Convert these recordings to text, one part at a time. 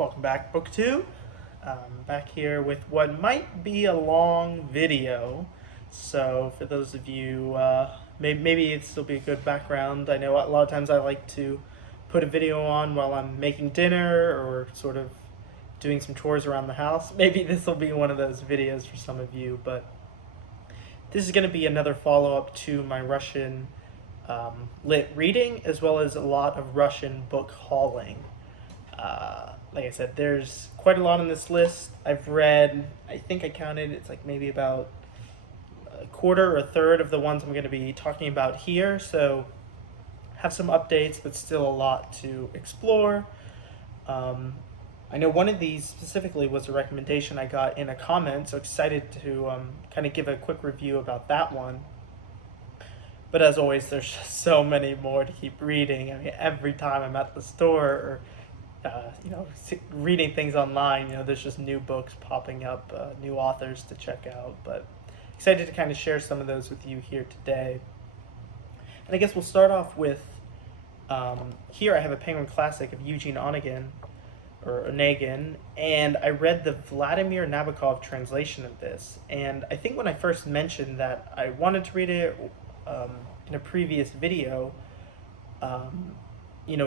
Welcome back, Book 2. Back here with what might be a long video. So, for those of you, maybe this will be a good background. I know a lot of times I like to put a video on while I'm making dinner or sort of doing some chores around the house. Maybe this will be one of those videos for some of you, but this is going to be another follow up to my Russian lit reading as well as a lot of Russian book hauling. Like I said, there's quite a lot on this list. I've read, I think I counted, it's like maybe about a quarter or a third of the ones I'm going to be talking about here. So, have some updates, but still a lot to explore. I know one of these specifically was a recommendation I got in a comment, so excited to kind of give a quick review about that one. But as always, there's just so many more to keep reading. I mean, every time I'm at the store or reading things online, there's just new books popping up, new authors to check out. But excited to kind of share some of those with you here today. And I guess we'll start off with, here I have a Penguin Classic of Eugene Onegin, and I read the Vladimir Nabokov translation of this. And I think when I first mentioned that I wanted to read it in a previous video,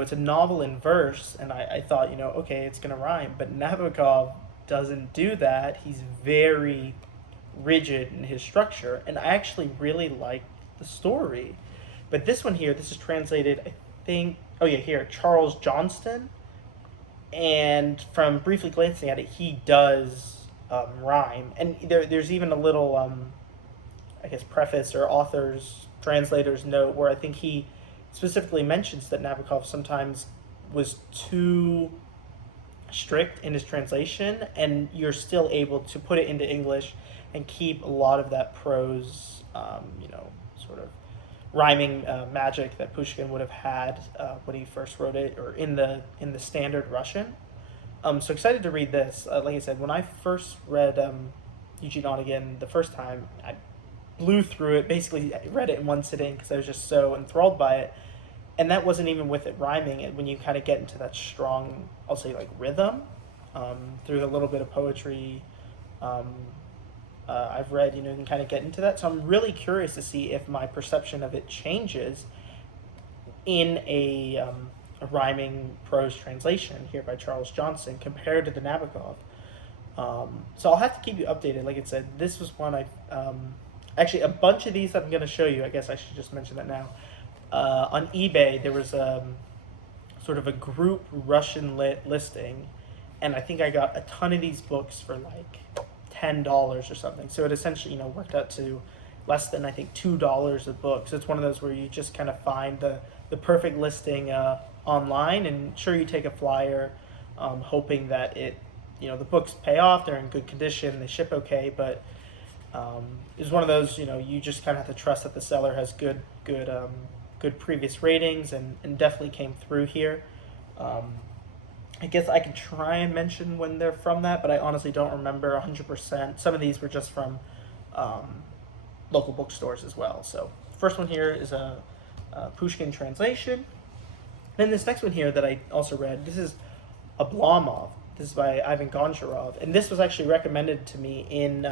it's a novel in verse, and I thought, okay, it's going to rhyme. But Nabokov doesn't do that. He's very rigid in his structure, and I actually really liked the story. But this one here, this is translated, I think, here, Charles Johnston. And from briefly glancing at it, he does rhyme. And there's even a little, preface or author's, translator's note where I think he specifically mentions that Nabokov sometimes was too strict in his translation, and you're still able to put it into English and keep a lot of that prose, sort of rhyming magic that Pushkin would have had when he first wrote it, or in the standard Russian. So excited to read this. Like I said, when I first read Eugene Onegin the first time, I blew through it. Basically, I read it in one sitting because I was just so enthralled by it. And that wasn't even with it rhyming. It when you kind of get into that strong, I'll say like rhythm, through a little bit of poetry. I've read, you can kind of get into that. So I'm really curious to see if my perception of it changes in a rhyming prose translation here by Charles Johnston compared to the Nabokov. So I'll have to keep you updated. Like I said, this was one actually a bunch of these I'm going to show you. I guess I should just mention that now. On eBay, there was sort of a group Russian lit listing, and I think I got a ton of these books for like $10 or something. So it essentially, worked out to less than, I think, $2 a book. So it's one of those where you just kind of find the perfect listing online, and sure, you take a flyer, hoping that the books pay off, they're in good condition, they ship okay, but it's one of those, you just kind of have to trust that the seller has good previous ratings, and definitely came through here. I guess I could try and mention when they're from that, but I honestly don't remember 100%. Some of these were just from local bookstores as well. So first one here is a Pushkin translation. Then this next one here that I also read, this is Oblomov. This is by Ivan Goncharov, and this was actually recommended to me in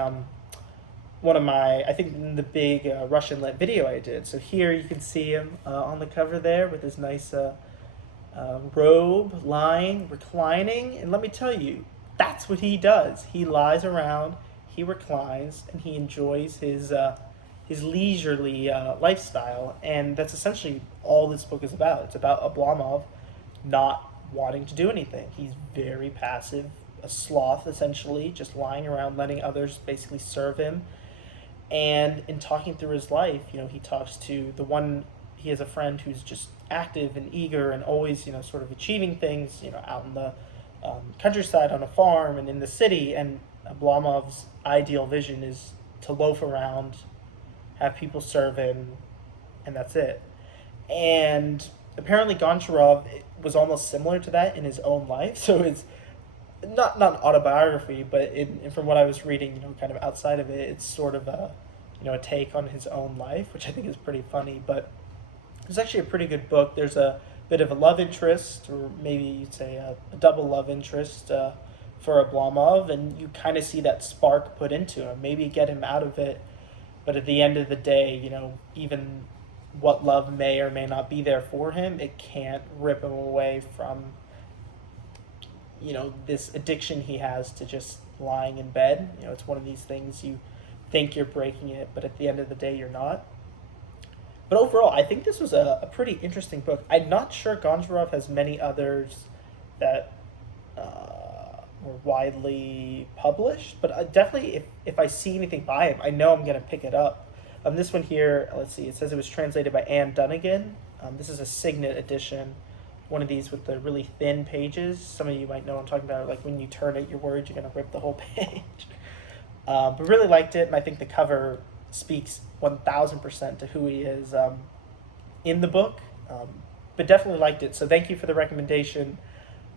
one of my, I think, in the big Russian lit video I did. So here you can see him on the cover there with his nice robe, lying, reclining. And let me tell you, that's what he does. He lies around, he reclines, and he enjoys his leisurely lifestyle. And that's essentially all this book is about. It's about Oblomov not wanting to do anything. He's very passive, a sloth essentially, just lying around, letting others basically serve him. And in talking through his life, he talks to he has a friend who's just active and eager and always, sort of achieving things, out in the countryside on a farm and in the city. And Oblomov's ideal vision is to loaf around, have people serve him, and that's it. And apparently Goncharov was almost similar to that in his own life. So it's not an autobiography, but from what I was reading, kind of outside of it, it's sort of a take on his own life, which I think is pretty funny. But it's actually a pretty good book. There's a bit of a love interest, or maybe you'd say a double love interest for Ablamov, and you kind of see that spark put into him. Maybe get him out of it, but at the end of the day, even what love may or may not be there for him, it can't rip him away from this addiction he has to just lying in bed. It's one of these things you think you're breaking it, but at the end of the day, you're not. But overall, I think this was a pretty interesting book. I'm not sure Gonzarov has many others that were widely published, but definitely if I see anything by him, I know I'm going to pick it up. This one here, let's see, it says it was translated by Anne Dunnigan. This is a Signet edition, one of these with the really thin pages. Some of you might know what I'm talking about, like when you turn it, you're worried you're going to rip the whole page. But really liked it, and I think the cover speaks 1000% to who he is in the book. But definitely liked it, so thank you for the recommendation.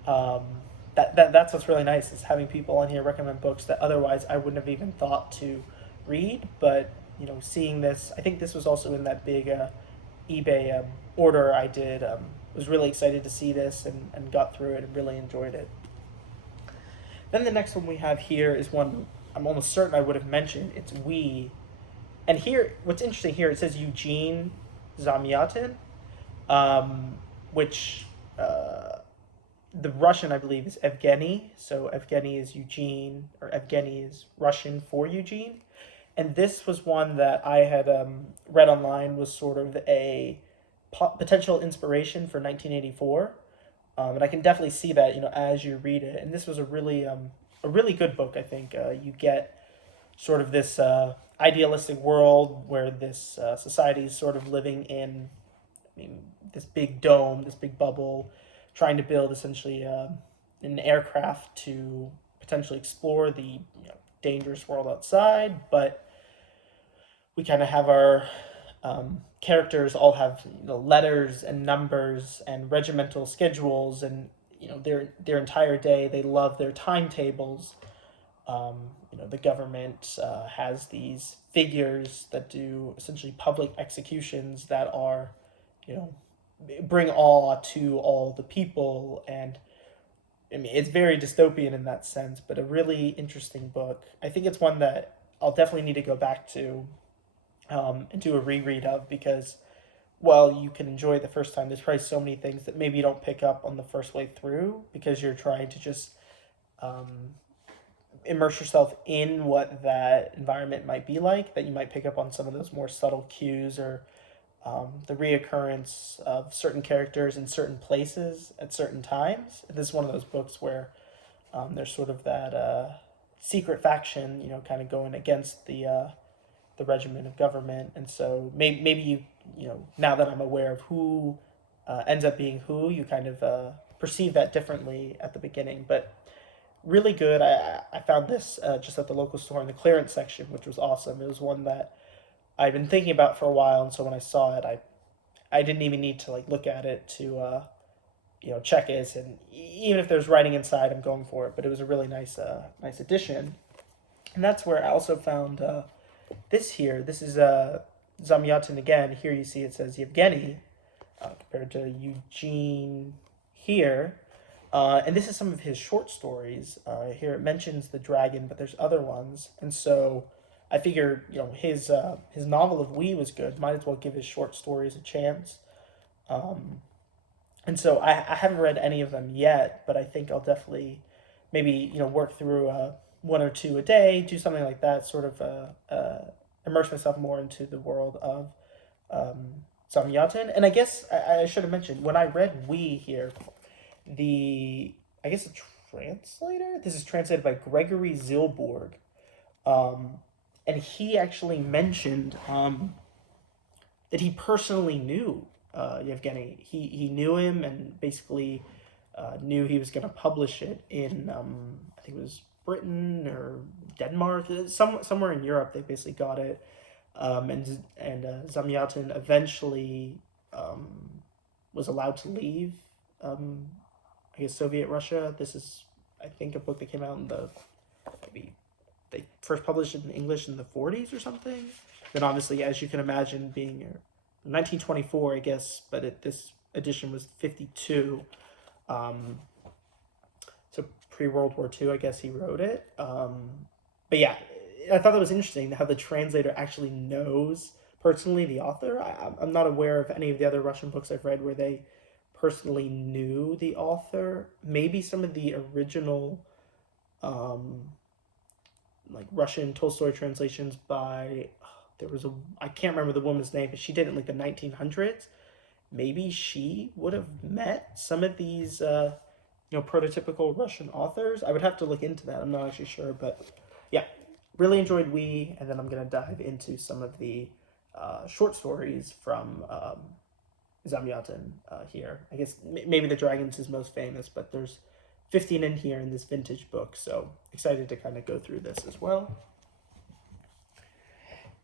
That's what's really nice, is having people on here recommend books that otherwise I wouldn't have even thought to read. But seeing this, I think this was also in that big eBay order I did. Was really excited to see this and got through it and really enjoyed it. Then the next one we have here is one I'm almost certain I would have mentioned. It's We. And here, what's interesting here, it says Eugene Zamyatin, which the Russian, I believe, is Evgeny. So Evgeny is Eugene, or Evgeny is Russian for Eugene. And this was one that I had read online, was sort of a potential inspiration for 1984. And I can definitely see that, as you read it. And this was a really good book, I think. You get sort of this idealistic world where this society is sort of living in, this big dome, this big bubble, trying to build essentially an aircraft to potentially explore the dangerous world outside. But we kind of have our characters all have letters and numbers and regimental schedules, and their entire day. They love their timetables. The government has these figures that do essentially public executions that are, bring awe to all the people. And it's very dystopian in that sense, but a really interesting book. I think it's one that I'll definitely need to go back to and do a reread of, because while you can enjoy it the first time, there's probably so many things that maybe you don't pick up on the first way through because you're trying to just immerse yourself in what that environment might be like, that you might pick up on some of those more subtle cues, or the reoccurrence of certain characters in certain places at certain times. This is one of those books where there's sort of that secret faction, kind of going against the regimen of government. And so maybe now that I'm aware of who ends up being who, you kind of perceive that differently at the beginning. But really good. I found this just at the local store in the clearance section, which was awesome. It was one that I've been thinking about for a while, and so when I saw it, I didn't even need to look at it to check it, and even if there's writing inside, I'm going for it. But it was a really nice addition, and that's where I also found this here. This is Zamyatin again. Here you see it says Yevgeny compared to Eugene here. And this is some of his short stories. Here it mentions the dragon, but there's other ones. And so I figured, his novel of We was good. Might as well give his short stories a chance. And so I haven't read any of them yet, but I think I'll definitely maybe, work through one or two a day, do something like that, sort of immerse myself more into the world of Zamyatin. And I guess I should have mentioned, when I read We here, the translator, this is translated by Gregory Zilborg, and he actually mentioned that he personally knew Yevgeny. He knew him, and basically knew he was going to publish it in I think it was Britain or Denmark, somewhere in Europe. They basically got it, and Zamyatin eventually was allowed to leave Soviet Russia. This is, I think, a book that came out in maybe they first published it in English in the 40s or something. Then obviously, as you can imagine, being 1924, I guess, but this edition was 52. Um, so pre-World War II, I guess he wrote it. But yeah, I thought that was interesting how the translator actually knows personally the author. I'm not aware of any of the other Russian books I've read where they personally knew the author. Maybe some of the original um, like Russian Tolstoy translations by there was a I can't remember the woman's name, but she did it in like the 1900s. Maybe she would have met some of these prototypical Russian authors. I would have to look into that. I'm not actually sure, but yeah, really enjoyed We, and then I'm gonna dive into some of the short stories from Zamyatin here. I guess maybe the Dragons is most famous, but there's 15 in here in this vintage book, so excited to kind of go through this as well.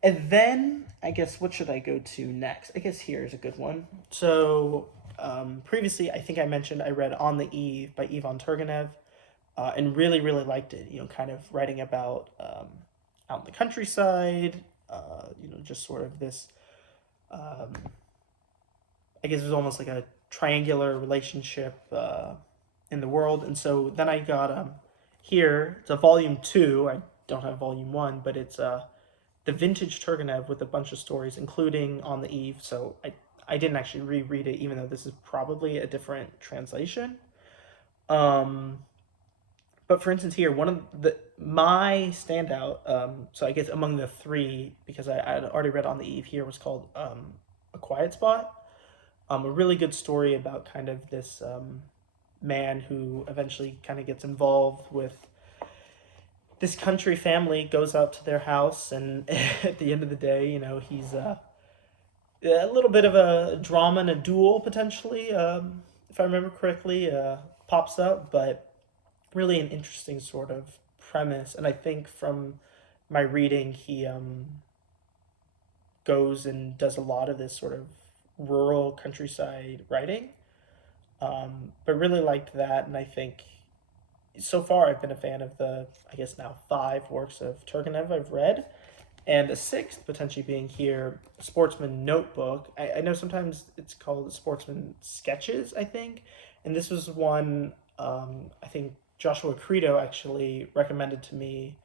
And then I guess what should I go to next? I guess here's a good one. So previously, I think I mentioned I read On the Eve by Ivan Turgenev, and really really liked it. Kind of writing about out in the countryside. Just sort of this. I guess it was almost like a triangular relationship in the world, and so then I got here. It's a volume 2. I don't have volume 1, but it's the vintage Turgenev with a bunch of stories, including On the Eve. So I didn't actually reread it, even though this is probably a different translation. But for instance, here, one of my standout, so I guess among the three, because I had already read On the Eve here, was called A Quiet Spot. A really good story about kind of this man who eventually kind of gets involved with this country family, goes out to their house, and at the end of the day, he's a little bit of a drama and a duel potentially, if I remember correctly, pops up, but really an interesting sort of premise. And I think from my reading, he goes and does a lot of this sort of rural countryside writing, but really liked that. And I think so far I've been a fan of the, I guess now 5 works of Turgenev I've read, and a 6th potentially being here, Sportsman Notebook. I know sometimes it's called Sportsman Sketches, I think, and this was one I think Joshua Credo actually recommended to me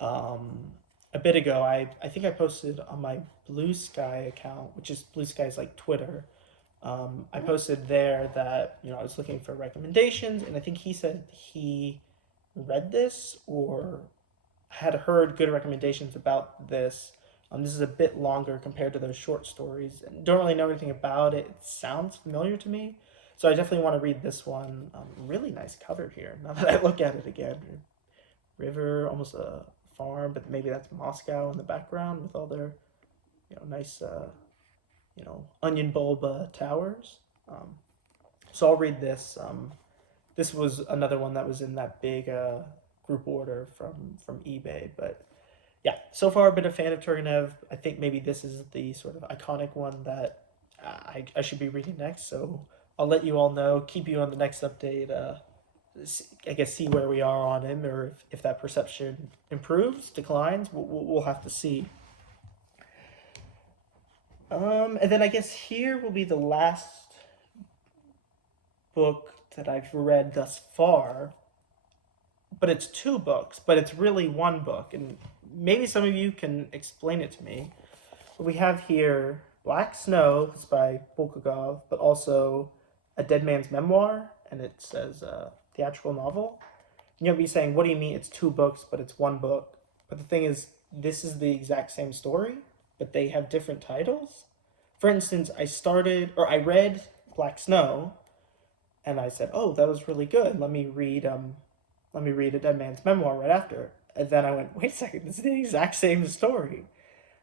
a bit ago. I think I posted on my Blue Sky account, which is Blue Sky's like Twitter. I posted there that I was looking for recommendations, and I think he said he read this or had heard good recommendations about this. This is a bit longer compared to those short stories, and don't really know anything about it. It sounds familiar to me, so I definitely want to read this one. Really nice cover here. Now that I look at it again, river, almost a farm, but maybe that's Moscow in the background with all their nice onion bulb towers. So I'll read this. This was another one that was in that big group order from eBay. But yeah, so far I've been a fan of Turgenev. I think maybe this is the sort of iconic one that I should be reading next. So I'll let you all know, keep you on the next update. I guess see where we are on him, or if that perception improves, declines. We'll have to see. And then I guess here will be the last book that I've read thus far, but it's 2 books, but it's really 1 book, and maybe some of you can explain it to me. But we have here Black Snow, it's by Bulgakov, but also A Dead Man's Memoir, and it says theatrical novel. And you'll be saying, what do you mean it's 2 books, but it's 1 book? But the thing is, this is the exact same story, but they have different titles. For instance, I read Black Snow, and I said, "Oh, that was really good. Let me read A Dead Man's Memoir right after." And then I went, "Wait a second, this is the exact same story."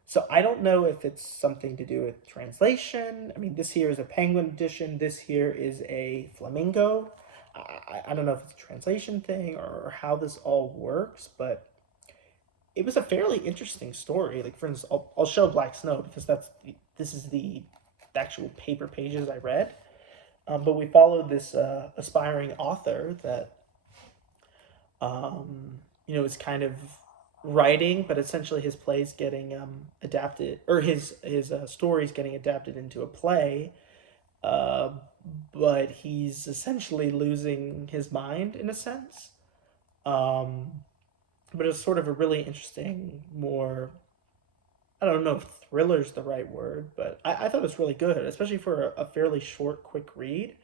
So I don't know if it's something to do with translation. I mean, this here is a Penguin edition. This here is a Flamingo. I don't know if it's a translation thing or how this all works, but it was a fairly interesting story. Like, for instance, I'll show Black Snow because this is the actual paper pages I read. But we followed this aspiring author that is kind of writing, but essentially his plays getting adapted, or his stories getting adapted into a play. uh, but he's essentially losing his mind in a sense. Um, but it's sort of a really interesting, more, I don't know if thriller's the right word, but I thought it was really good, especially for a fairly short, quick read.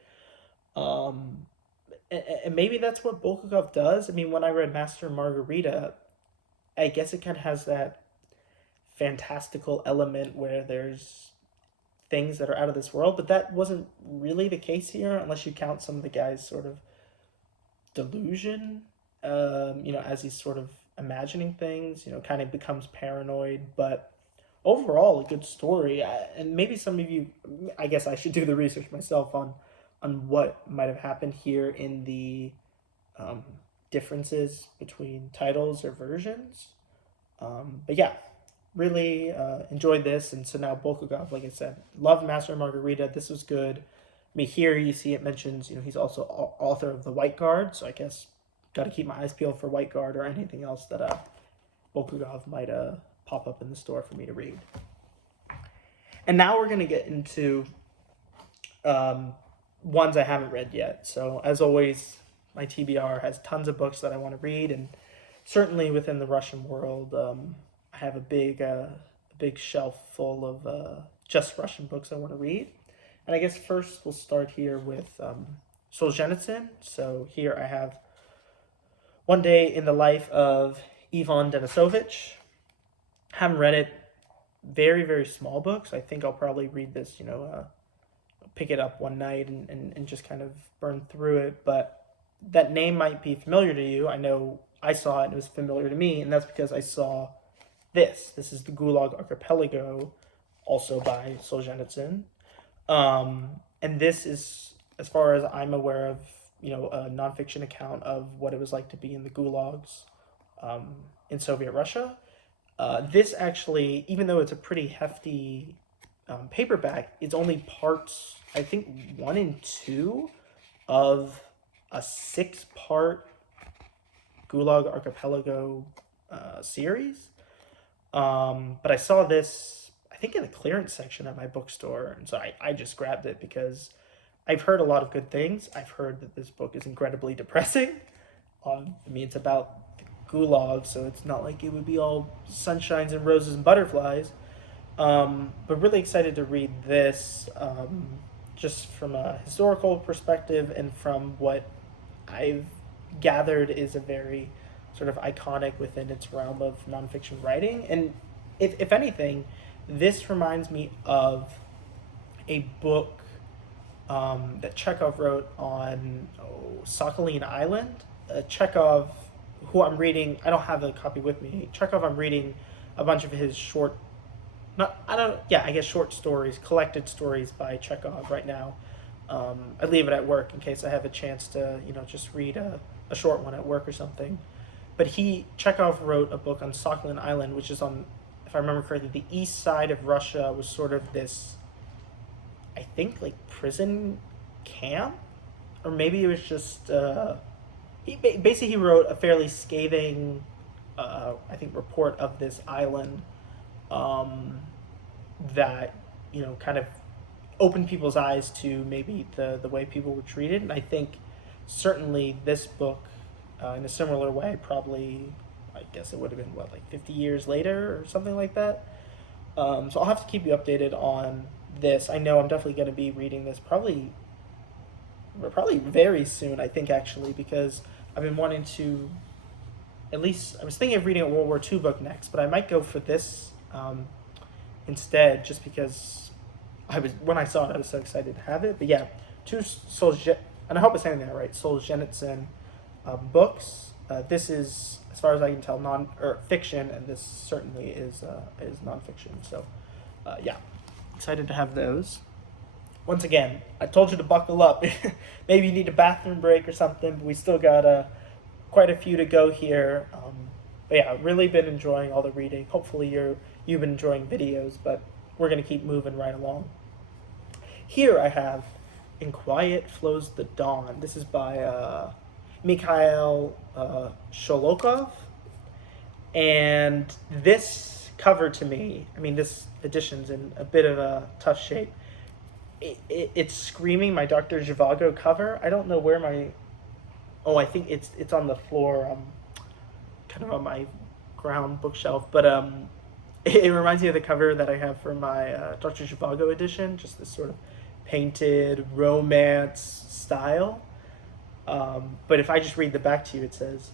Um, and maybe that's what Bulgakov does. I mean, when I read Master and Margarita, I guess it kind of has that fantastical element where there's things that are out of this world, but that wasn't really the case here, unless you count some of the guy's sort of delusion. As he's sort of imagining things, kind of becomes paranoid, but overall a good story. And maybe some of you, I guess I should do the research myself on what might have happened here in the um, differences between titles or versions. But yeah, really enjoyed this. And so now Bulgakov, like I said, loved Master and Margarita. This was good. I mean, here you see it mentions, he's also author of The White Guard. So I guess got to keep my eyes peeled for White Guard or anything else that Bulgakov might pop up in the store for me to read. And now we're going to get into ones I haven't read yet. So as always, my TBR has tons of books that I want to read, and certainly within the Russian world, I have a big shelf full of just Russian books I want to read. And I guess first we'll start here with Solzhenitsyn. So here I have One Day in the Life of Ivan Denisovich. Haven't read it. Very, very small books. I think I'll probably read this, pick it up one night and just kind of burn through it. But that name might be familiar to you. I know I saw it and it was familiar to me, and that's because I saw this. This is the Gulag Archipelago, also by Solzhenitsyn. And this is, as far as I'm aware of, a nonfiction account of what it was like to be in the gulags in Soviet Russia. This actually, even though it's a pretty hefty paperback, it's only parts, I think 1 and 2 of a 6-part Gulag Archipelago series. But I saw this, I think, in the clearance section at my bookstore, and so I just grabbed it because I've heard a lot of good things. I've heard that this book is incredibly depressing. It's about Gulag, so it's not like it would be all sunshines and roses and butterflies. But really excited to read this, just from a historical perspective and from what I've gathered is a very sort of iconic within its realm of nonfiction writing. And if anything, this reminds me of a book that Chekhov wrote on Sakhalin Island. Chekhov, who I'm reading, I don't have a copy with me. Chekhov, I'm reading a bunch of his short stories, collected stories by Chekhov right now. I leave it at work in case I have a chance to, just read a short one at work or something. But Chekhov wrote a book on Sakhalin Island, which is on, if I remember correctly, the east side of Russia, was sort of this, I think, like prison camp, or maybe it was just, he wrote a fairly scathing, I think, report of this island, that kind of opened people's eyes to maybe the way people were treated. And I think certainly this book, in a similar way, probably, I guess it would have been like 50 years later or something like that. So I'll have to keep you updated on this. I know I'm definitely going to be reading this probably very soon, I think, actually, because I've been wanting to, at least I was thinking of reading a World War II book next, but I might go for this instead, just because when I saw it, I was so excited to have it. But yeah, and I hope I'm saying that right, Solzhenitsyn books. This is, as far as I can tell, fiction, and this certainly is nonfiction. So yeah, excited to have those. Once again, I told you to buckle up. Maybe you need a bathroom break or something, but we still got quite a few to go here. But yeah, really been enjoying all the reading. Hopefully you've been enjoying videos, but we're going to keep moving right along. Here I have In Quiet Flows the Dawn. This is by Mikhail Sholokov. And this cover to me, this edition's in a bit of a tough shape. it's screaming my Dr. Zhivago cover. I don't know where my... Oh, I think it's on the floor, kind of on my ground bookshelf. But it reminds me of the cover that I have for my Dr. Zhivago edition. Just this sort of painted romance style. But if I just read the back to you, it says,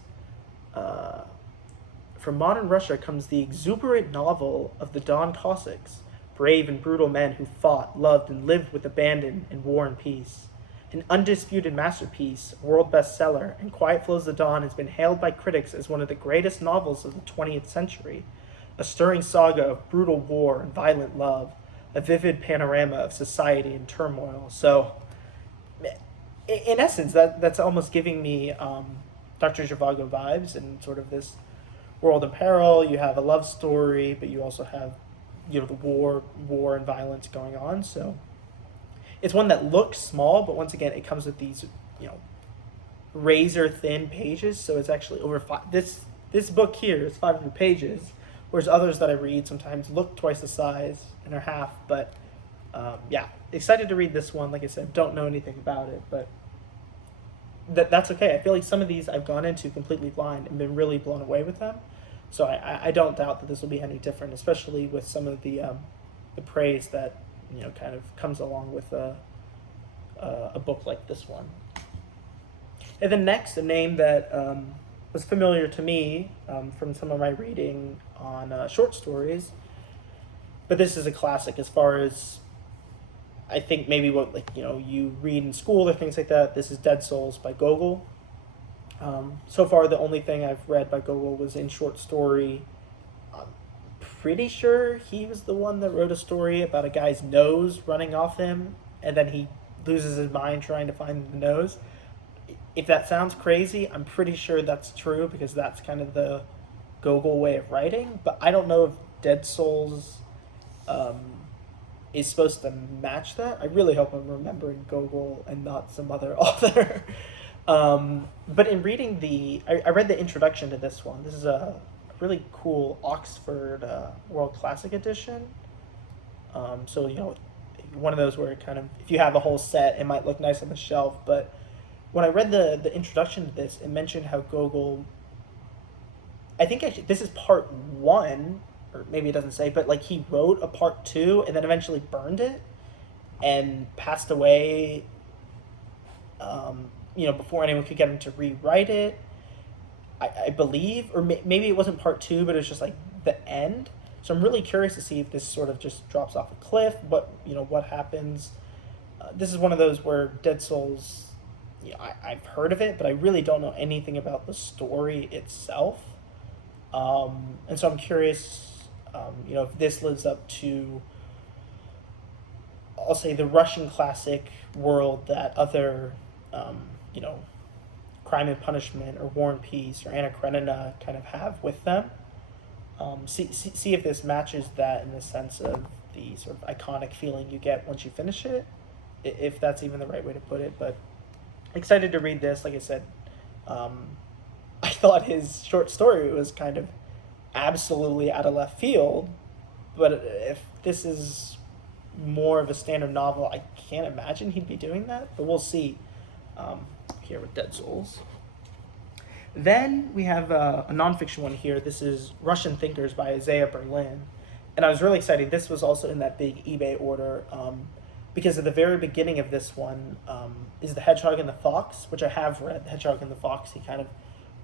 from modern Russia comes the exuberant novel of the Don Cossacks, brave and brutal men who fought, loved, and lived with abandon in war and peace. An undisputed masterpiece, a world bestseller, and Quiet Flows the Dawn has been hailed by critics as one of the greatest novels of the 20th century. A stirring saga of brutal war and violent love, a vivid panorama of society in turmoil. So, in essence, that's almost giving me Dr. Zhivago vibes and sort of this world in peril. You have a love story, but you also have, the war and violence going on. So it's one that looks small, but once again, it comes with these, razor thin pages. So it's actually over five. This book here is 500 pages, whereas others that I read sometimes look twice the size and are half. But yeah, excited to read this one. Like I said, don't know anything about it, but that's okay. I feel like some of these I've gone into completely blind and been really blown away with them. So I don't doubt that this will be any different, especially with some of the praise that kind of comes along with a book like this one. And then next, a name that was familiar to me from some of my reading on short stories, but this is a classic as far as I think maybe what you read in school or things like that. This is Dead Souls by Gogol. So far, the only thing I've read by Gogol was in short story. I'm pretty sure he was the one that wrote a story about a guy's nose running off him, and then he loses his mind trying to find the nose. If that sounds crazy, I'm pretty sure that's true because that's kind of the Gogol way of writing. But I don't know if Dead Souls is supposed to match that. I really hope I'm remembering Gogol and not some other author. But in reading I read the introduction to this one. This is a really cool Oxford World Classic edition. So, one of those where it kind of, if you have a whole set, it might look nice on the shelf. But when I read the introduction to this, it mentioned how Gogol, I think actually, this is part one, or maybe it doesn't say, but like he wrote a part two and then eventually burned it and passed away before anyone could get him to rewrite it, I believe, or maybe it wasn't part two, but it was just like the end. So I'm really curious to see if this sort of just drops off a cliff. What happens? This is one of those where Dead Souls, I've heard of it, but I really don't know anything about the story itself. And so I'm curious, if this lives up to, I'll say, the Russian classic world that other Crime and Punishment or War and Peace or Anna Karenina kind of have with them. See if this matches that in the sense of the sort of iconic feeling you get once you finish it, if that's even the right way to put it. But excited to read this. Like I said, I thought his short story was kind of absolutely out of left field, but if this is more of a standard novel, I can't imagine he'd be doing that, but we'll see. Here with Dead Souls. Then we have a nonfiction one here. This is Russian Thinkers by Isaiah Berlin. And I was really excited. This was also in that big eBay order because at the very beginning of this one is The Hedgehog and the Fox, which I have read. The Hedgehog and the Fox, he kind of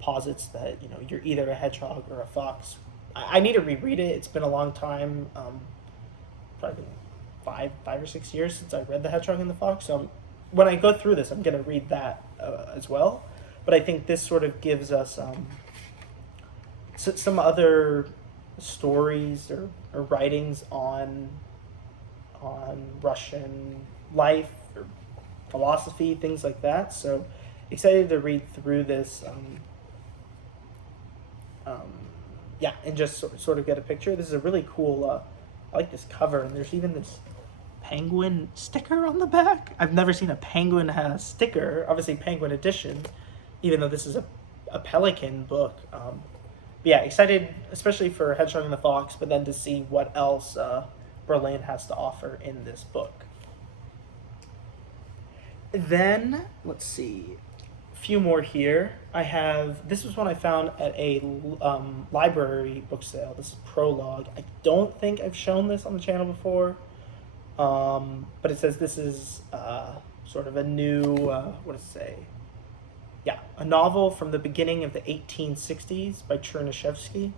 posits that, you're either a hedgehog or a fox. I need to reread it. It's been a long time, probably 5 or 6 years since I read The Hedgehog and the Fox. So when I go through this, I'm going to read that as well. But I think this sort of gives us some other stories or writings on Russian life or philosophy, things like that. So excited to read through this. And just sort of get a picture. This is a really cool. I like this cover, and there's even this penguin sticker on the back. I've never seen a penguin have a sticker. Obviously, Penguin edition, even though this is a Pelican book. But yeah, excited, especially for Hedgehog and the Fox, but then to see what else Berlin has to offer in this book. Then, let's see, a few more here. This was one I found at a library book sale. This is Prologue. I don't think I've shown this on the channel before, but it says this is sort of a new, what does it say? Yeah, a novel from the beginning of the 1860s by Chernyshevsky.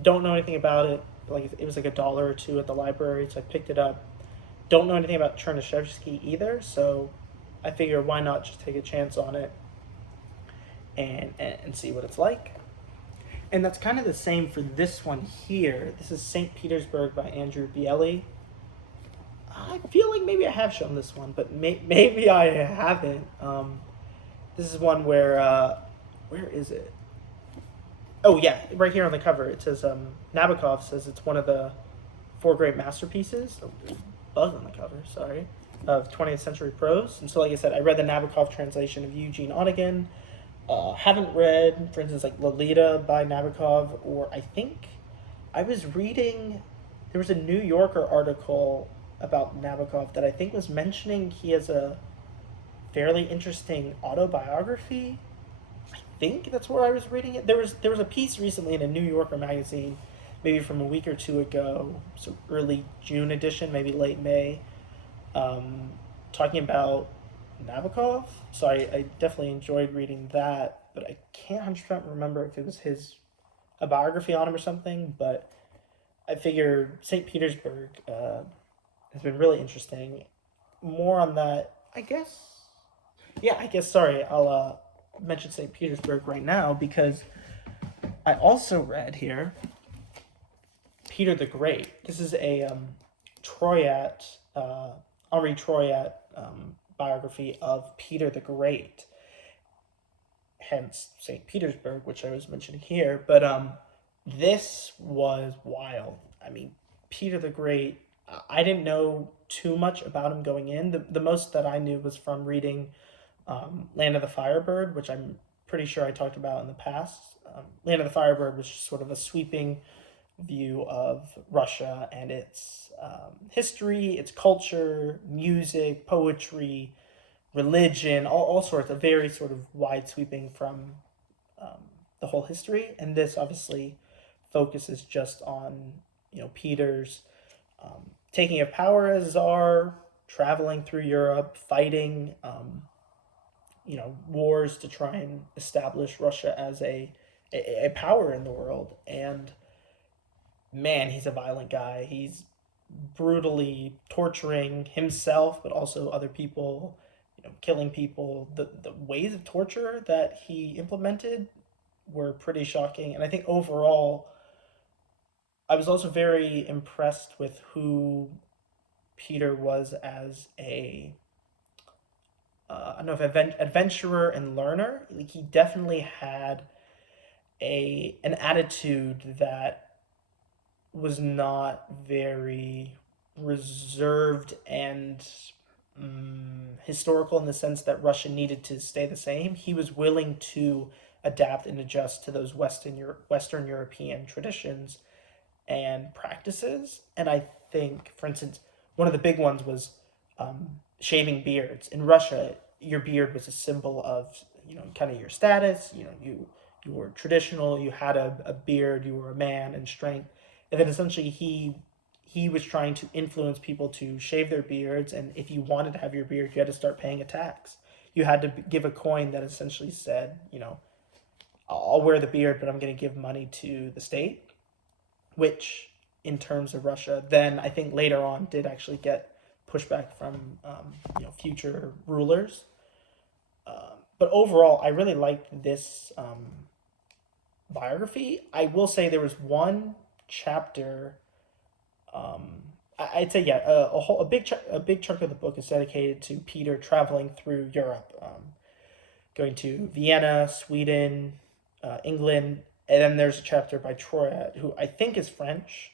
Don't know anything about it. Like it was like $1 or $2 at the library, so I picked it up. Don't know anything about Chernyshevsky either, so I figure why not just take a chance on it and see what it's like. And that's kind of the same for this one here. This is St. Petersburg by Andrew Bielli. I feel like maybe I have shown this one, but maybe I haven't. This is one where is it? Oh yeah, right here on the cover it says Nabokov says it's one of the four great masterpieces. Oh, there's a bug on the cover. Sorry, of 20th century prose. And so, like I said, I read the Nabokov translation of Eugene Onegin. Haven't read, for instance, like Lolita by Nabokov, or I think I was reading. There was a New Yorker article about Nabokov that I think was mentioning he has a fairly interesting autobiography. I think that's where I was reading it. There was a piece recently in a New Yorker magazine, maybe from a week or two ago, so early June edition, maybe late May, talking about Nabokov. So I definitely enjoyed reading that, but I can't 100% remember if it was a biography on him or something. But I figure St. Petersburg has been really interesting. More on that, I guess. Yeah, I guess. Sorry, I'll mention St. Petersburg right now because I also read here Peter the Great. This is a Troyat, Henri Troyat biography of Peter the Great, hence St. Petersburg, which I was mentioning here. But this was wild. I mean, Peter the Great, I didn't know too much about him going in. The most that I knew was from reading Land of the Firebird, which I'm pretty sure I talked about in the past. Land of the Firebird was just sort of a sweeping view of Russia and its history, its culture, music, poetry, religion, all sorts of very sort of wide sweeping from the whole history. And this obviously focuses just on Peter's taking of power as czar, traveling through Europe, fighting wars to try and establish Russia as a power in the world. And man, he's a violent guy. He's brutally torturing himself, but also other people, killing people. The ways of torture that he implemented were pretty shocking. And I think overall, I was also very impressed with who Peter was as a I don't know if adventurer and learner. Like he definitely had an attitude that was not very reserved and historical in the sense that Russia needed to stay the same. He was willing to adapt and adjust to those Western European traditions and practices. And I think, for instance, one of the big ones was shaving beards. In Russia, your beard was a symbol of kind of your status. You were traditional. You had a beard. You were a man and strength. And then essentially he was trying to influence people to shave their beards. And if you wanted to have your beard, you had to start paying a tax. You had to give a coin that essentially said, I'll wear the beard, but I'm going to give money to the state, which in terms of Russia, then I think later on did actually get pushback from future rulers. But overall, I really liked this biography. I will say there was one chapter. I'd say a big chunk of the book is dedicated to Peter traveling through Europe, going to Vienna, Sweden, England, and then there's a chapter by Troyat, who I think is French.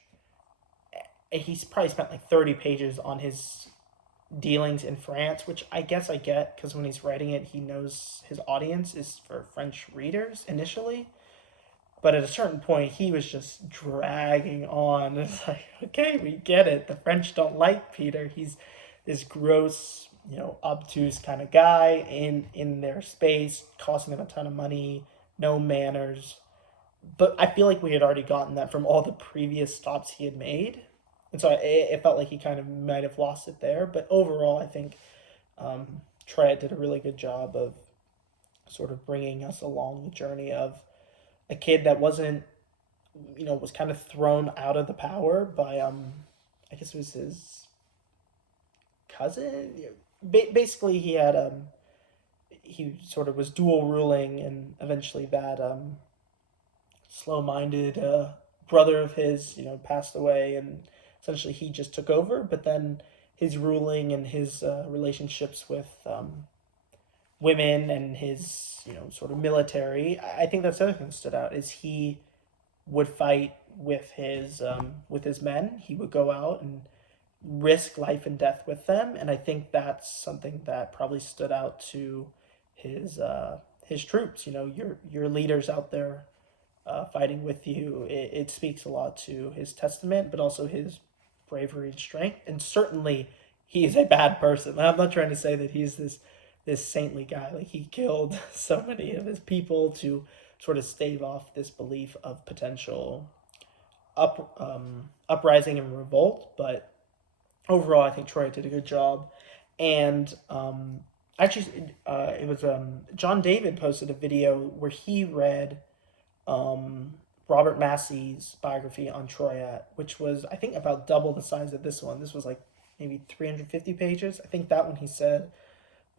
He's probably spent like 30 pages on his dealings in France, which I guess I get because when he's writing it, he knows his audience is for French readers initially. But at a certain point, he was just dragging on. It's like, okay, we get it. The French don't like Peter. He's this gross obtuse kind of guy in their space, costing them a ton of money, no manners. But I feel like we had already gotten that from all the previous stops he had made, and so it felt like he kind of might have lost it there. But overall, I think Triet did a really good job of sort of bringing us along the journey of a kid that wasn't, was kind of thrown out of the power by I guess it was his cousin. Basically, he sort of was dual ruling, and eventually that slow-minded brother of his, passed away, and essentially he just took over. But then his ruling and his relationships with women and his, sort of military. I think that's the other thing that stood out is he would fight with his men. He would go out and risk life and death with them, and I think that's something that probably stood out to his troops. Your leaders out there fighting with you. It speaks a lot to his testament, but also his bravery and strength. And certainly, he is a bad person. I'm not trying to say that he's this saintly guy. Like, he killed so many of his people to sort of stave off this belief of potential uprising and revolt. But overall, I think Troy did a good job. And actually, it was John David posted a video where he read Robert Massey's biography on Troyat, which was, I think, about double the size of this one. This was like maybe 350 pages. I think that one, he said,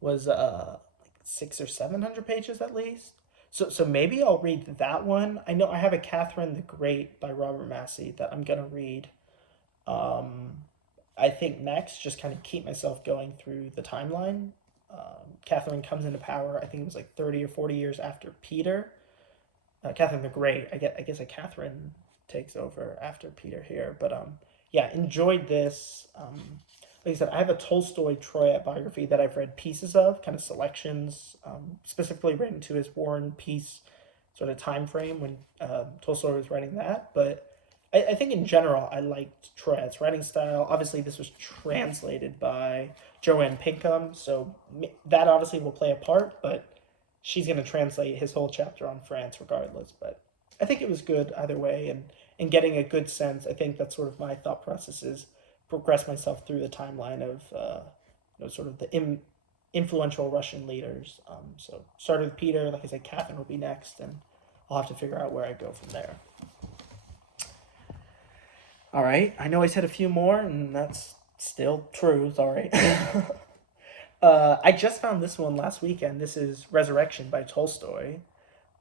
was like 600 or 700 pages at least. So maybe I'll read that one. I know I have a Catherine the Great by Robert Massey that I'm gonna read. I think next, just kind of keep myself going through the timeline. Catherine comes into power. I think it was like 30 or 40 years after Peter. Catherine the Great. I guess a Catherine takes over after Peter here. But yeah, enjoyed this. Like I said, I have a Tolstoy Troyat biography that I've read pieces of, kind of selections, specifically written to his War and Peace sort of time frame when Tolstoy was writing that. But I think in general, I liked Troyat's writing style. Obviously, this was translated by Joanne Pinkham, so that obviously will play a part, but she's going to translate his whole chapter on France regardless. But I think it was good either way, and getting a good sense. I think that's sort of my thought process is progress myself through the timeline of sort of the influential Russian leaders. So started with Peter, like I said, Catherine will be next, and I'll have to figure out where I go from there. All right, I know I said a few more, and that's still true. Sorry. I just found this one last weekend. This is Resurrection by Tolstoy.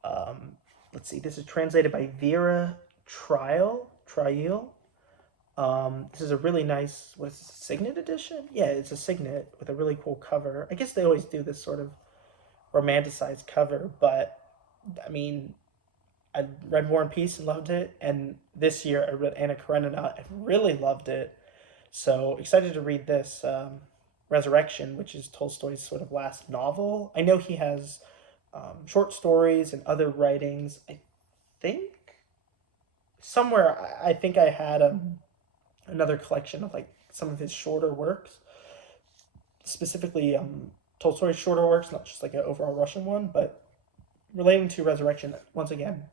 Let's see. This is translated by Vera Trial. This is a really nice, what is this, signet edition? Yeah, it's a signet with a really cool cover. I guess they always do this sort of romanticized cover, but I mean, I read War and Peace and loved it, and this year I read Anna Karenina and really loved it. So excited to read this Resurrection, which is Tolstoy's sort of last novel. I know he has short stories and other writings. I think somewhere I think I had another collection of like some of his shorter works, specifically Tolstoy's shorter works, not just like an overall Russian one, but relating to Resurrection. Once again,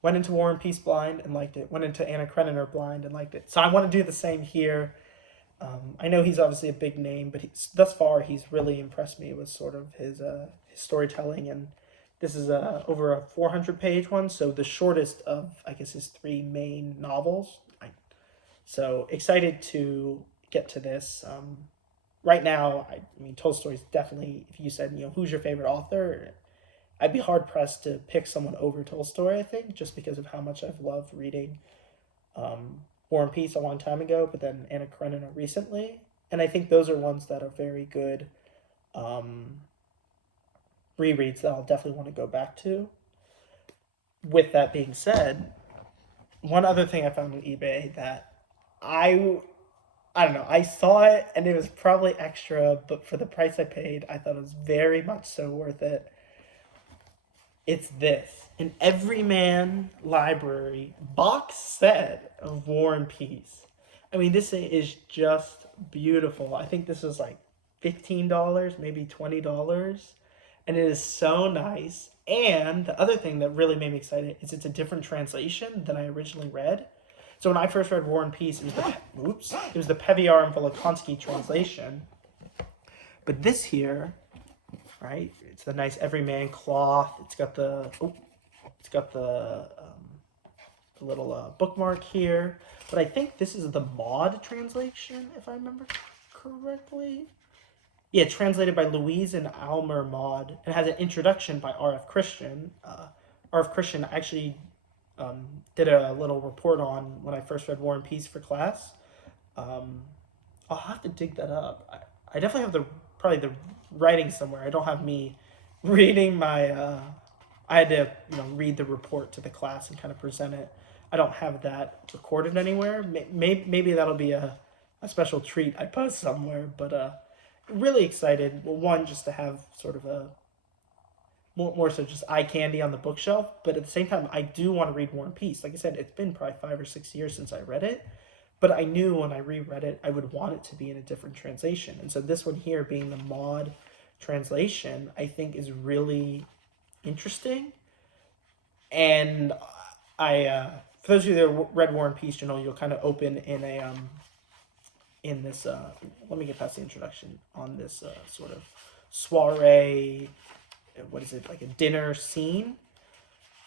went into War and Peace blind and liked it. Went into Anna Karenina blind and liked it. So I want to do the same here. I know he's obviously a big name, but thus far he's really impressed me with sort of his storytelling, and this is over a 400-page one, so the shortest of, I guess, his three main novels. So excited to get to this. Right now, I mean, Tolstoy's definitely, if you said, who's your favorite author, I'd be hard pressed to pick someone over Tolstoy, I think, just because of how much I've loved reading War and Peace a long time ago, but then Anna Karenina recently. And I think those are ones that are very good rereads that I'll definitely want to go back to. With that being said, one other thing I found on eBay that I don't know, I saw it and it was probably extra, but for the price I paid, I thought it was very much so worth it. It's this, an Everyman Library box set of War and Peace. I mean, this is just beautiful. I think this is like $15, maybe $20. And it is so nice. And the other thing that really made me excited is it's a different translation than I originally read. So when I first read War and Peace, it was the Peviar and Volokhonsky translation. But this here, right? It's the nice everyman cloth. It's got the little bookmark here. But I think this is the Maud translation, if I remember correctly. Yeah, translated by Louise and Almer Maud. It has an introduction by R.F. Christian. R.F. Christian actually did a little report on when I first read War and Peace for class. I'll have to dig that up. I definitely have probably the writing somewhere. I don't have me reading my. I had to read the report to the class and kind of present it. I don't have that recorded anywhere. Maybe that'll be a special treat I post somewhere. But really excited. Well, one, just to have sort of a more so just eye candy on the bookshelf, but at the same time, I do want to read War and Peace. Like I said, it's been probably 5 or 6 years since I read it, but I knew when I reread it, I would want it to be in a different translation. And so this one here, being the Maud translation, I think is really interesting. And for those of you that read War and Peace, you'll kind of open in a in this. Let me get past the introduction on this sort of soiree. What is it, like a dinner scene?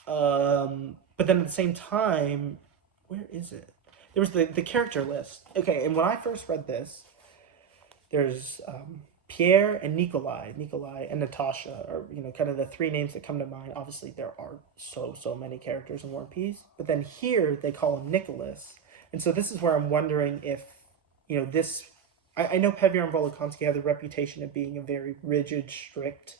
But then at the same time, where is it? There was the character list. Okay, and when I first read this, there's Pierre and Nikolai and Natasha are kind of the three names that come to mind. Obviously, there are so many characters in War and Peace, but then here they call him Nicholas, and so this is where I'm wondering if this. I know Peviar and Volokhonsky have the reputation of being a very rigid, strict.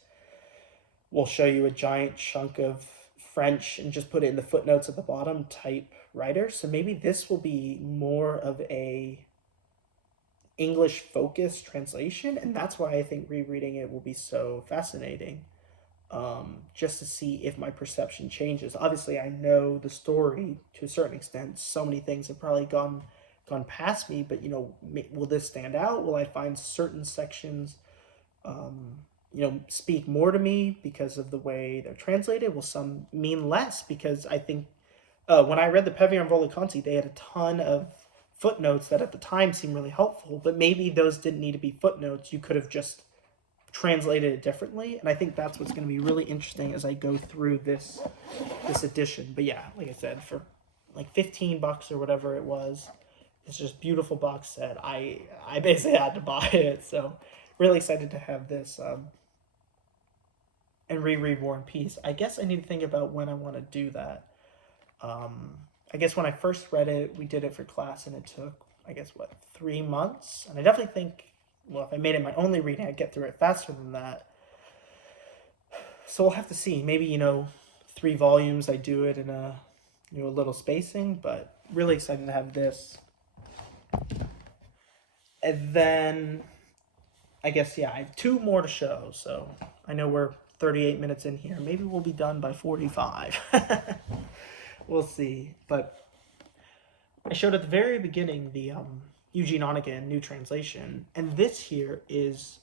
We'll show you a giant chunk of French and just put it in the footnotes at the bottom type writer. So maybe this will be more of a English focused translation, and that's why I think rereading it will be so fascinating. Just to see if my perception changes. Obviously, I know the story to a certain extent. So many things have probably gone past me, but will this stand out? Will I find certain sections speak more to me because of the way they're translated? Will some mean less? Because I think when I read the Peviar and Volokhonsky, they had a ton of footnotes that at the time seemed really helpful, but maybe those didn't need to be footnotes. You could have just translated it differently, and I think that's what's going to be really interesting as I go through this edition. But yeah, like I said, for like $15 or whatever it was, it's just beautiful box set. I basically had to buy it, so really excited to have this and reread War and Peace. I guess I need to think about when I want to do that. I guess when I first read it, we did it for class, and it took, 3 months. And I definitely think, if I made it my only reading, I'd get through it faster than that. So we'll have to see. Maybe, 3 volumes, I do it in a little spacing, but really excited to have this. And then, I guess, I have 2 more to show. So I know we're 38 minutes in here. Maybe we'll be done by 45. We'll see. But I showed at the very beginning the Eugene Onegin new translation. And this here is,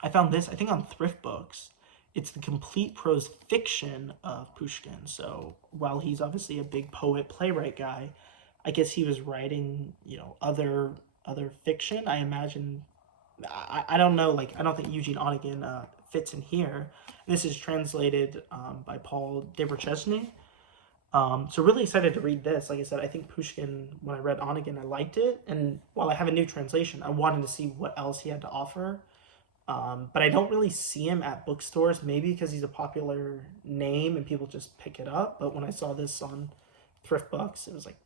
I found this, I think on Thrift Books. It's the complete prose fiction of Pushkin. So while he's obviously a big poet, playwright guy, I guess he was writing, other fiction. I imagine, I don't know, I don't think Eugene Onegin fits in here. This is translated by Paul Debrechesny. So really excited to read this. Like I said, I think Pushkin, when I read Onegin, I liked it. And while I have a new translation, I wanted to see what else he had to offer. But I don't really see him at bookstores, maybe because he's a popular name and people just pick it up. But when I saw this on Thrift Books, it was like,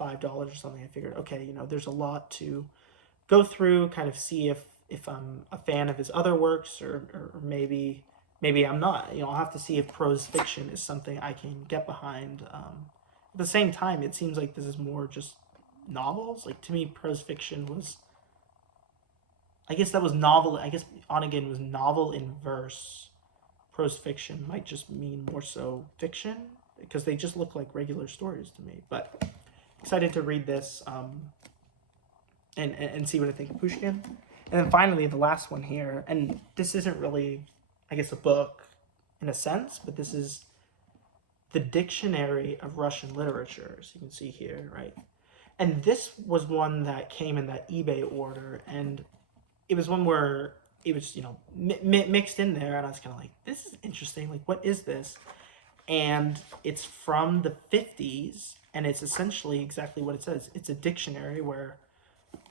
$5 or something. I figured, okay, there's a lot to go through, kind of see if I'm a fan of his other works or maybe I'm not. I'll have to see if prose fiction is something I can get behind. At the same time, it seems like this is more just novels. Like, to me, prose fiction was, I guess that was novel. I guess Onegin was novel in verse. Prose fiction might just mean more so fiction, because they just look like regular stories to me. But excited to read this and see what I think of Pushkin. And then finally, the last one here, and this isn't really, I guess, a book in a sense, but this is the Dictionary of Russian Literature, as you can see here, right? And this was one that came in that eBay order, and it was one where it was, mixed in there, and I was kind of like, this is interesting. Like, what is this? And it's from the 50s, and it's essentially exactly what it says. It's a dictionary where,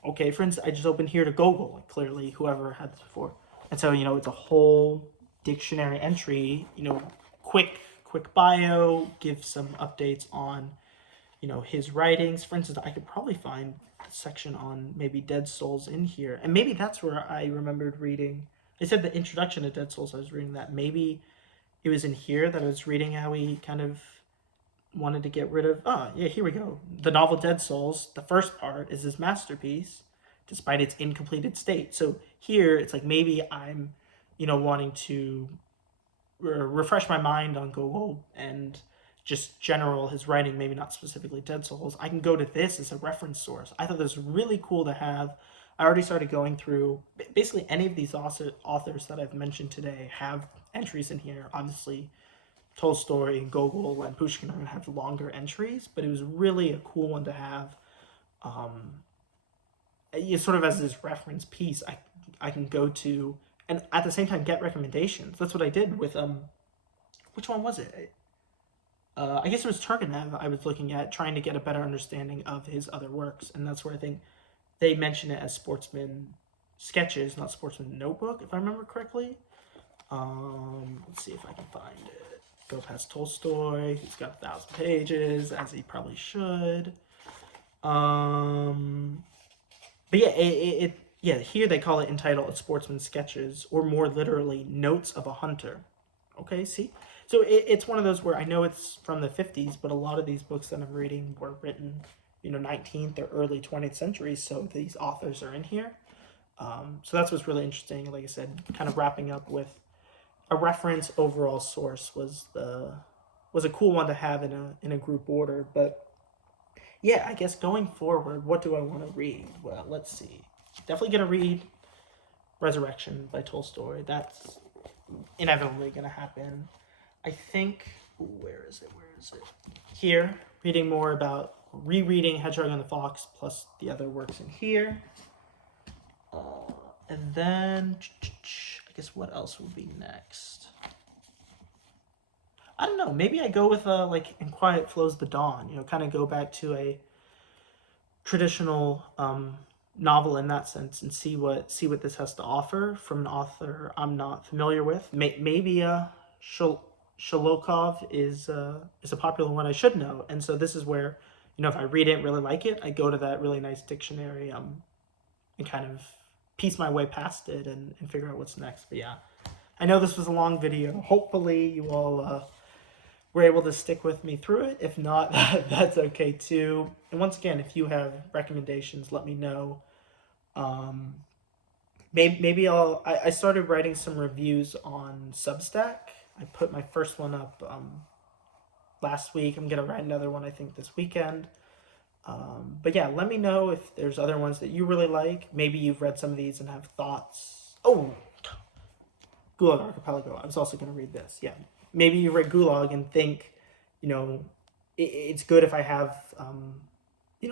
okay, for instance, I just opened here to Google, like, clearly, whoever had this before. And so, it's a whole dictionary entry, quick bio, give some updates on, his writings. For instance, I could probably find a section on maybe Dead Souls in here. And maybe that's where I remembered reading. I said the introduction to Dead Souls, I was reading that. Maybe it was in here that I was reading how he kind of wanted to get rid of. Here we go. The novel Dead Souls, the first part, is his masterpiece, despite its incompleted state. So here, it's like maybe I'm, wanting to refresh my mind on Google and just general his writing, maybe not specifically Dead Souls. I can go to this as a reference source. I thought this was really cool to have. I already started going through basically any of these authors that I've mentioned today have entries in here. Obviously, Tolstoy, Gogol, and Pushkin are going to have longer entries, but it was really a cool one to have. Sort of as this reference piece, I can go to, and at the same time get recommendations. That's what I did with which one was it? I guess it was Turgenev. I was looking at trying to get a better understanding of his other works, and that's where I think they mention it as Sportsman Sketches, not Sportsman Notebook, if I remember correctly. Let's see if I can find it. Go past Tolstoy. He's got 1,000 pages, as he probably should. But yeah, here they call it entitled Sportsman Sketches, or more literally, Notes of a Hunter. Okay, see? So it's one of those where I know it's from the 50s, but a lot of these books that I'm reading were written, 19th or early 20th century, so these authors are in here. So that's what's really interesting. Like I said, kind of wrapping up with a reference overall source was a cool one to have in a group order. But yeah, I guess going forward, what do I want to read? Well, let's see. Definitely going to read Resurrection by Tolstoy. That's inevitably going to happen. I think, where is it? Here, reading more about rereading Hedgehog and the Fox plus the other works in here. And then, I guess what else will be next? I don't know. Maybe I go with like In Quiet Flows the Dawn. Kind of go back to a traditional novel in that sense and see what this has to offer from an author I'm not familiar with. Maybe Sholokov is a popular one I should know, and so this is where if I read it and really like it, I go to that really nice dictionary and kind of piece my way past it and figure out what's next. But yeah, I know this was a long video. Hopefully you all were able to stick with me through it. If not, that's okay too. And once again, if you have recommendations, let me know. Maybe I started writing some reviews on Substack. I put my first one up last week. I'm going to write another one, I think, this weekend. But yeah, let me know if there's other ones that you really like. Maybe you've read some of these and have thoughts. Oh, Gulag Archipelago. I was also going to read this. Yeah. Maybe you read Gulag and think, it's good if I have,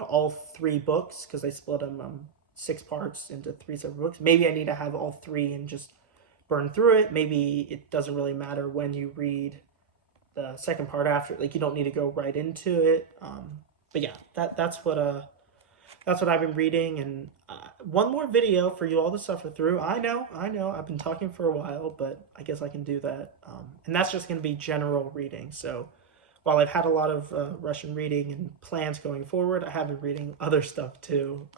all 3 books, because I split them 6 parts into 3 separate books. Maybe I need to have all 3 and just burn through it. Maybe it doesn't really matter when you read the second part after. Like, you don't need to go right into it. But yeah, that's what I've been reading. And one more video for you all to suffer through. I know. I've been talking for a while, but I guess I can do that. And that's just going to be general reading. So while I've had a lot of Russian reading and plans going forward, I have been reading other stuff too.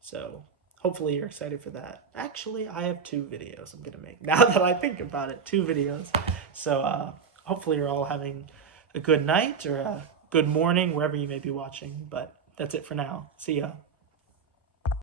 So hopefully you're excited for that. Actually, I have 2 videos I'm going to make. Now that I think about it, 2 videos. So hopefully you're all having a good night or a good morning, wherever you may be watching. But that's it for now. See ya.